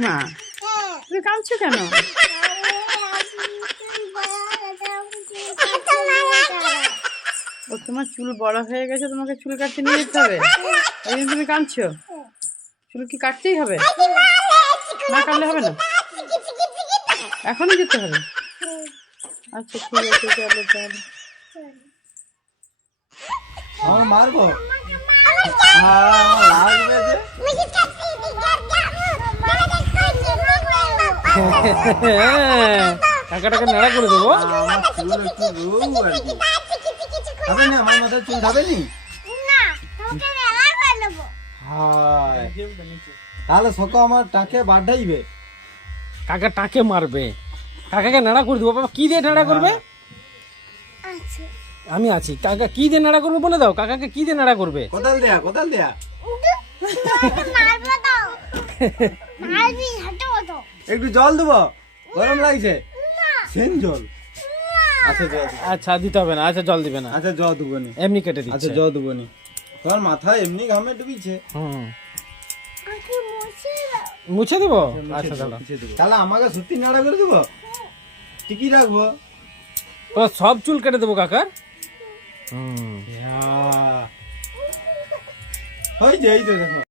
মা তুমি কাঁদছো কেন? ও তোমার চুল বড় হয়ে গেছে তোমাকে চুল কাটতে নিয়ে যেতে হবে। এই জন্য তুমি কাঁদছো? চুল কি কাটতেই হবে? না কাটলে হবে না? এখনই যেতে হবে। আচ্ছা ঠিক আছে চলো তাহলে মারবো হ্যাঁ, আমার লাগবে যে। টাকাটাকে নাড়া করে দেবো। আমার চুল একটু রৌ আর কি খাবে না আমার মাথায় চুল খাবে নি তাহলে সকা আমার টাকে বাড়াইবে। কাকা টাকে মারবে? কাকাকে নাড়া করে দেবো। বাবা কি দিয়ে নাড়া করবে? আমি আছি। কাকা কি দিয়ে নাড়া করবে বলে দাও? কাকাকে কি দিয়ে নাড়া করবে? কোদাল দেয়া কোদাল দেয়া। একটু জল দেবো? গরম লাগছে? সেন জল। আচ্ছা আচ্ছা দিতে হবে না। আচ্ছা জল দিবে না। আচ্ছা জল দেবো নি। এমনি কেটে আচ্ছা জল দেবো নি। তোমার মাথা এমনি ঘামে ডুবিছে। হুম। মুছে দেবো? আচ্ছা দাঁড়া তাহলে আমাকে সত্যি নাড়া করে দেবো? ঠিকই রাখব? ও সব চুল কেটে দেবো কাকার? うん。いやー。はいじゃあい上です。